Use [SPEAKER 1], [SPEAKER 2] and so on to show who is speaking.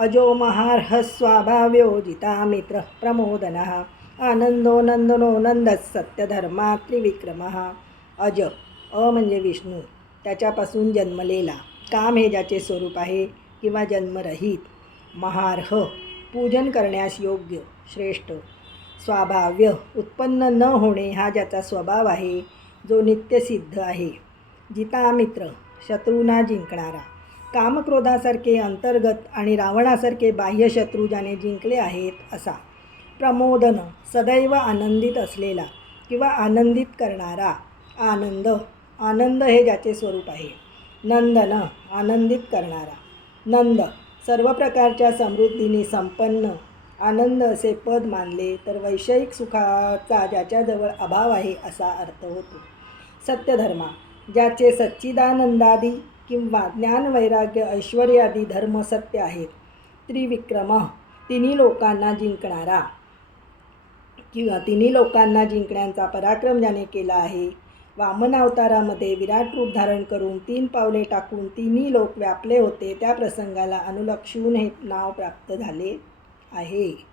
[SPEAKER 1] अजो महार्ह स्वाभाव्यो जिता प्रमोदनः। आनंदो नंदनो नंदः सत्यधर्मा त्रिविक्रमः। अज अ म्हणजे विष्णू त्याच्यापासून जन्मलेला। काम हे ज्याचे स्वरूप आहे किंवा जन्मरहित। महार्ह पूजन करण्यास योग्य श्रेष्ठ। स्वाभाव्य उत्पन्न न होणे हा ज्याचा स्वभाव आहे जो नित्यसिद्ध आहे। जिता मित्र शत्रूंना जिंकणारा। कामक्रोधासारखे अंतर्गत आणि रावणासारखे बाह्य शत्रू ज्याने जिंकले आहेत असा प्रमोदन सदैव आनंदित असलेला किंवा आनंदित करणारा आनंद आनंद हे ज्याचे स्वरूप आहे. नंदन आनंदित करणारा. नंद सर्व प्रकारच्या समृद्धीने संपन्न आनंद असे पद मानले तर वैषयिक सुखाचा ज्याच्याजवळ अभाव आहे असा अर्थ होतो. सत्यधर्मा ज्याचे सच्चिदानंदादी किंवा ज्ञान वैराग्य ऐश्वर्यादी धर्म सत्य आहेत. त्रिविक्रम तिन्ही लोकांना जिंकणारा. किंवा तिन्ही लोकांना जिंकण्याचा पराक्रम ज्याने केला आहे. वामन अवतारामध्ये विराट रूप धारण करून तीन पावले टाकून तिन्ही लोक व्यापले होते. त्या प्रसंगाला अनुलक्षून हे नाव प्राप्त झाले आहे.